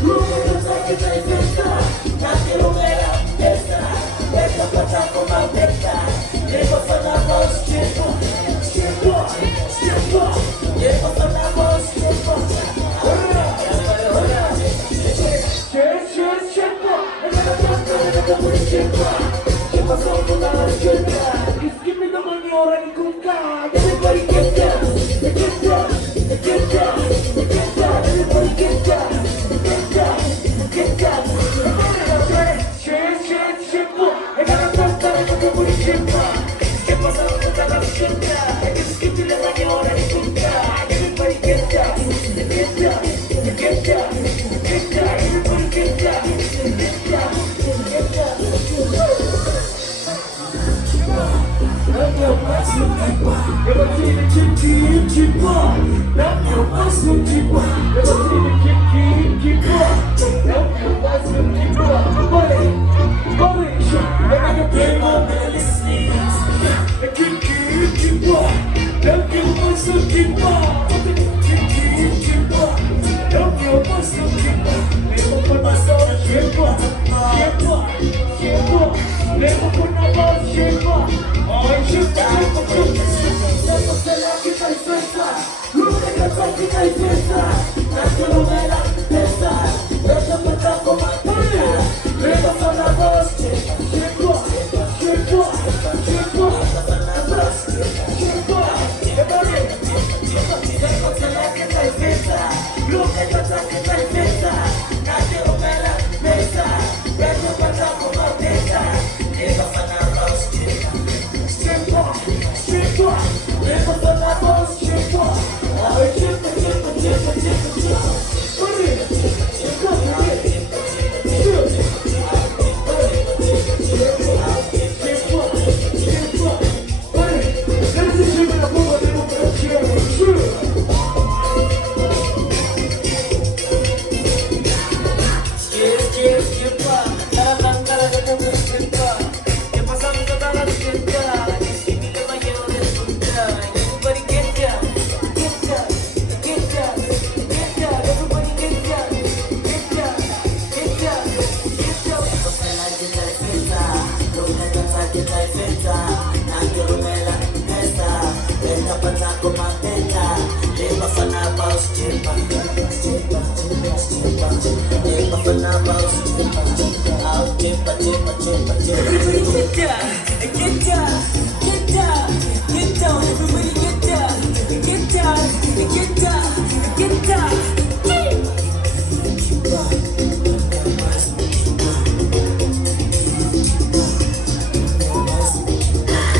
Look Give me the money or any good guy. Everybody get down, get down, get down, get down. Everybody get down, get down, get down. Shake, I gotta talk to everybody, shake. Get pasando cada shake. Give me the money or any good guy. Everybody get down, get down, get down, get down. Everybody get down, get down, get down. Meu passo tipo, eu vou te tipo, não meu passo tipo, eu vou te tipo, não meu passo tipo, porém, eu não tenho uma melissis, eu tipo, não meu passo tipo, não meu passo tipo, eu vou passar o tipo, levo por na voz tipo. Hoje tá você lá que tá em festa, nunca que tá em festa, naquilo era festa, deixa pra cá com a pena, leva só na voz, chegou, você lá que tá em festa, nunca que tá em festa, naquilo era festa, deixa pra cá com a pena, leva só na voz, Get down, everybody get down, get down, get down.